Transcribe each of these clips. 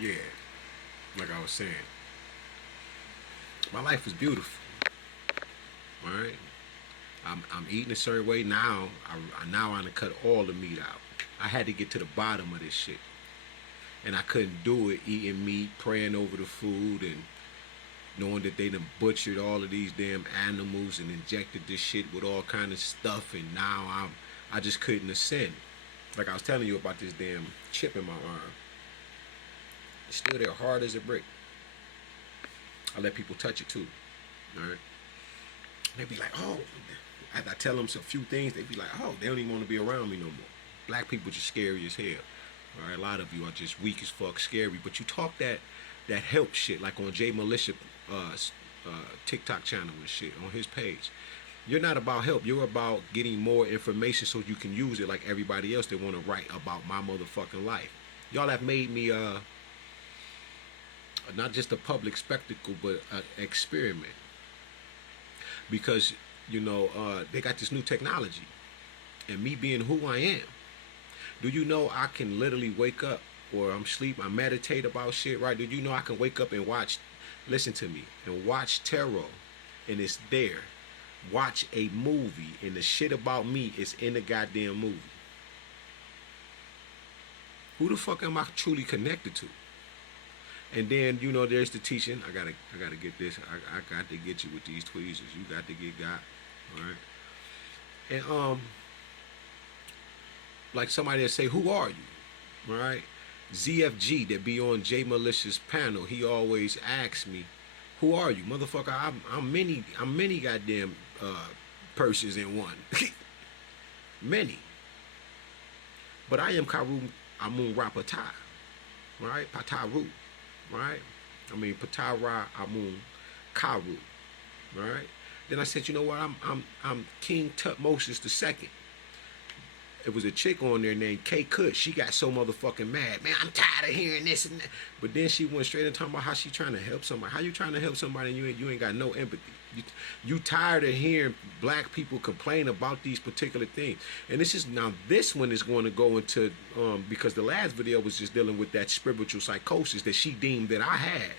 Yeah, like I was saying, my life is beautiful. All right, I'm eating a certain way now. Now I'm gonna cut all the meat out. I had to get to the bottom of this shit, and I couldn't do it eating meat, praying over the food, and knowing that they done butchered all of these damn animals and injected this shit with all kind of stuff, and now I just couldn't ascend. Like I was telling you about this damn chip in my arm. It's still there, hard as a brick. I let people touch it too. All right. They be like, oh, after I tell them a few things, they be like, oh, they don't even want to be around me no more. Black people just scary as hell. All right, a lot of you are just weak as fuck, scary. But you talk that help shit, like on Jay Militia TikTok channel and shit on his page. You're not about help. You're about getting more information so you can use it like everybody else that want to write about my motherfucking life. Y'all have made me not just a public spectacle, but an experiment. Because they got this new technology, and me being who I am, do you know I can literally wake up, or I'm asleep, I meditate about shit, right? Do you know I can wake up and watch, listen to me, and watch tarot, and it's there. Watch a movie, and the shit about me is in the goddamn movie. Who the fuck am I truly connected to? And then there's the teaching. I gotta get this. I got to get you with these tweezers. You got to get got, all right? And like somebody that say, "Who are you?" All right? ZFG that be on J Militia's panel. He always asks me, "Who are you, motherfucker?" I'm many goddamn persons in one. Many. But I am Karu Amun Rapata, right? Pataru. Right? I mean Patara Amun Karu. Right? Then I said, you know what? I'm King Tutmosis the second. It was a chick on there named K Kush. She got so motherfucking mad. Man, I'm tired of hearing this and that. But then she went straight and talking about how she trying to help somebody. How you trying to help somebody and you ain't got no empathy? You tired of hearing black people complain about these particular things. And this one is going to go into because the last video was just dealing with that spiritual psychosis that she deemed that I had.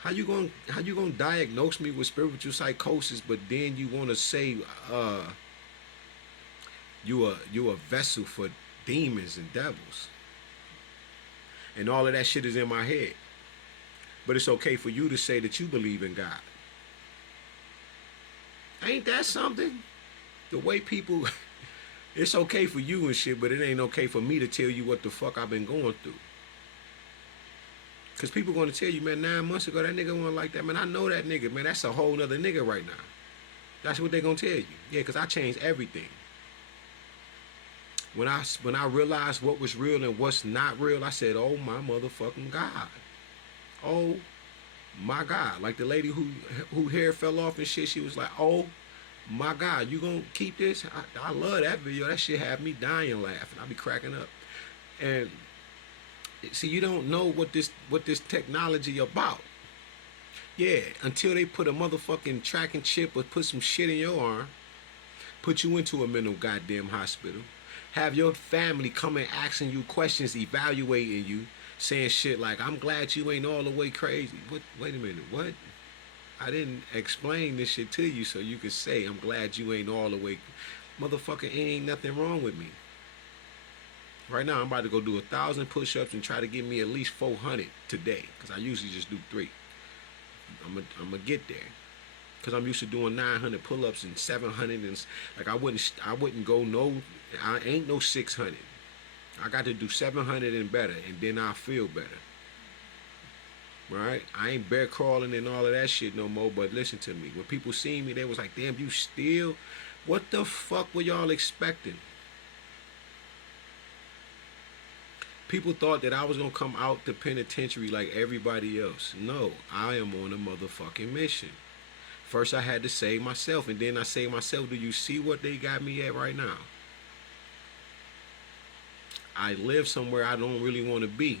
How you gonna diagnose me with spiritual psychosis, but then you want to say you a vessel for demons and devils, and all of that shit is in my head. But it's okay for you to say that you believe in God. Ain't that something? The way people, it's okay for you and shit, but it ain't okay for me to tell you what the fuck I've been going through. Because people going to tell you, man, 9 months ago, that nigga wasn't like that. Man, I know that nigga, man. That's a whole nother nigga right now. That's what they going to tell you. Yeah, because I changed everything. When I realized what was real and what's not real, I said, oh my motherfucking God. Oh my God. Like the lady who hair fell off and shit, she was like, oh my God, you gonna keep this? I love that video. That shit had me dying laughing. I be cracking up. And see, you don't know what this technology about. Yeah, until they put a motherfucking tracking chip or put some shit in your arm, put you into a mental goddamn hospital, have your family coming asking you questions, evaluating you, saying shit like, I'm glad you ain't all the way crazy. What? Wait a minute, what? I didn't explain this shit to you so you could say, I'm glad you ain't all the way. Motherfucker, ain't nothing wrong with me. Right now, I'm about to go do 1,000 push-ups and try to get me at least 400 today, because I usually just do 3. I'm gonna get there, because I'm used to doing 900 pull-ups and 700, and like I wouldn't go I ain't no 600. I got to do 700 and better, and then I'll feel better. Right? I ain't bear crawling and all of that shit no more. But listen to me, when people see me, they was like, damn, you still, what the fuck were y'all expecting? People thought that I was gonna come out the penitentiary like everybody else. No, I am on a motherfucking mission. First I had to save myself, and then I saved myself. Do you see what they got me at right now? I live somewhere I don't really want to be,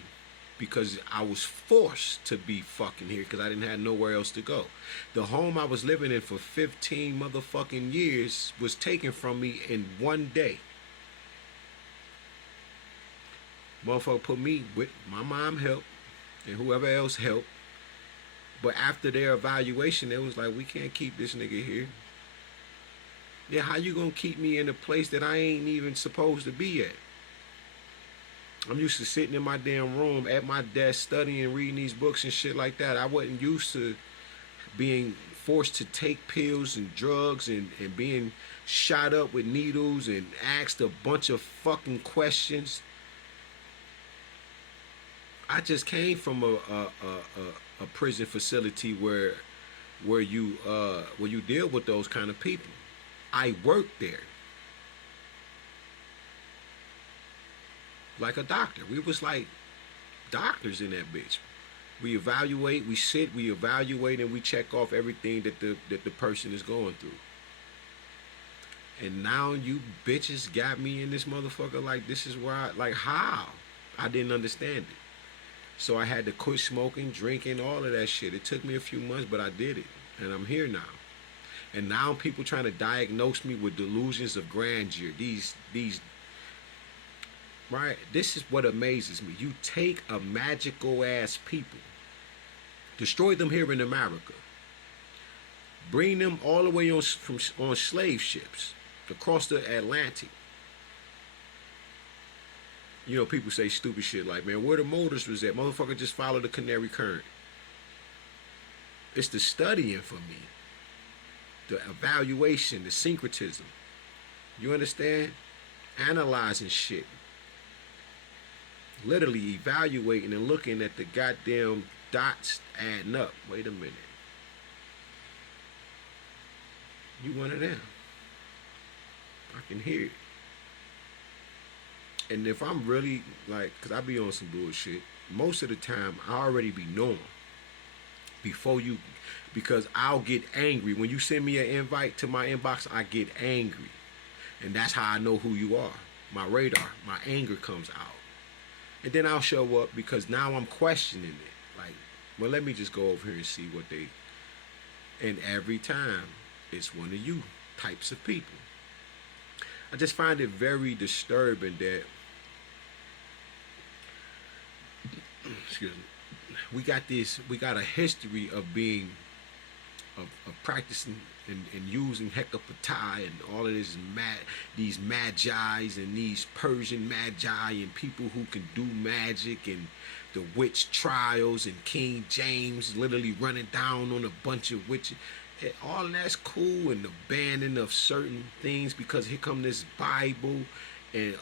because I was forced to be fucking here because I didn't have nowhere else to go. The home I was living in for 15 motherfucking years was taken from me in one day. Motherfucker put me with my mom help and whoever else helped. But after their evaluation, it was like, we can't keep this nigga here. Yeah, how you gonna keep me in a place that I ain't even supposed to be at? I'm used to sitting in my damn room at my desk studying, reading these books and shit like that. I wasn't used to being forced to take pills and drugs and being shot up with needles and asked a bunch of fucking questions. I just came from a prison facility where you deal with those kind of people. I worked there like a doctor. We was like doctors in that bitch. We evaluate, we sit, we evaluate, and we check off everything that the person is going through. And now you bitches got me in this motherfucker like this is where how? I didn't understand it. So I had to quit smoking, drinking, all of that shit. It took me a few months, but I did it. And I'm here now. And now people trying to diagnose me with delusions of grandeur. These right? This is what amazes me. You take a magical ass people, destroy them here in America, bring them all the way on slave ships across the Atlantic. You know, people say stupid shit like, man, where the motors was at? Motherfucker, just follow the canary current. It's the studying for me. The evaluation, the syncretism. You understand? Analyzing shit. Literally evaluating and looking at the goddamn dots adding up. Wait a minute. You one of them. I can hear it. And if I'm really like, cause I be on some bullshit, most of the time I already be knowing before you, because I'll get angry. When you send me an invite to my inbox, I get angry. And that's how I know who you are. My radar, my anger comes out. And then I'll show up because now I'm questioning it. Like, well, let me just go over here and see what they, and every time it's one of you types of people. I just find it very disturbing that excuse me, we got a history of being of practicing and using Hecate and all of this these magis and these Persian magi and people who can do magic and the witch trials and King James literally running down on a bunch of witches. All that's cool, and the banning of certain things because here come this Bible and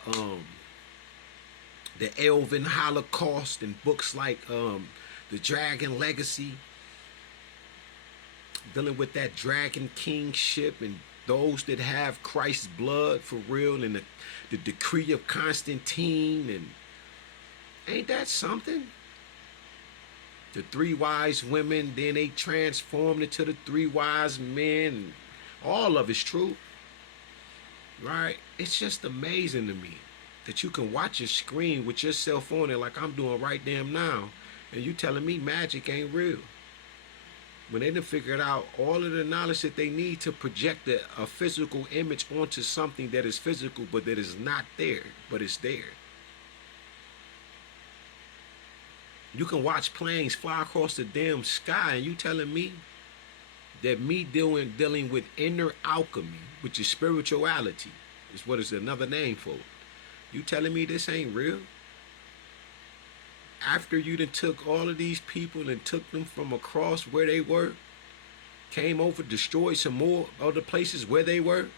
the Elven Holocaust and books like the Dragon Legacy, dealing with that dragon kingship and those that have Christ's blood for real, and the decree of Constantine, and ain't that something? The three wise women, then they transformed into the three wise men. All of it's true. Right? It's just amazing to me that you can watch your screen with yourself on it like I'm doing right damn now, and you telling me magic ain't real. When they done figured out all of the knowledge that they need to project a physical image onto something that is physical but that is not there, but it's there. You can watch planes fly across the damn sky, and you telling me that me dealing with inner alchemy, which is spirituality, is what is another name for it. You telling me this ain't real? After you done took all of these people and took them from across where they were, came over, destroyed some more other places where they were,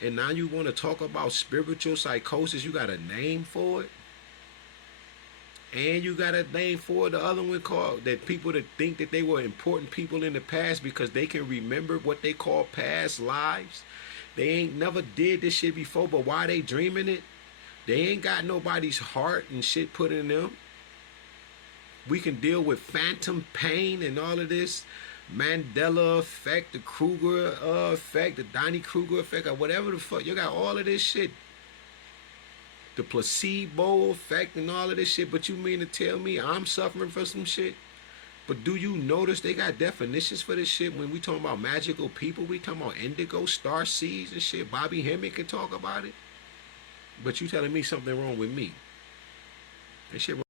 and now you want to talk about spiritual psychosis, you got a name for it? And you got a name for the other one called that people that think that they were important people in the past because they can remember what they call past lives. They ain't never did this shit before, but why they dreaming it? They ain't got nobody's heart and shit put in them. We can deal with phantom pain and all of this. Mandela effect, the Kruger effect, the Donnie Kruger effect, or whatever the fuck. You got all of this shit. The placebo effect and all of this shit, but you mean to tell me I'm suffering for some shit? But do you notice they got definitions for this shit? When we talking about magical people, we talking about indigo, star seeds and shit. Bobby Hemming can talk about it. But you telling me something wrong with me. And shit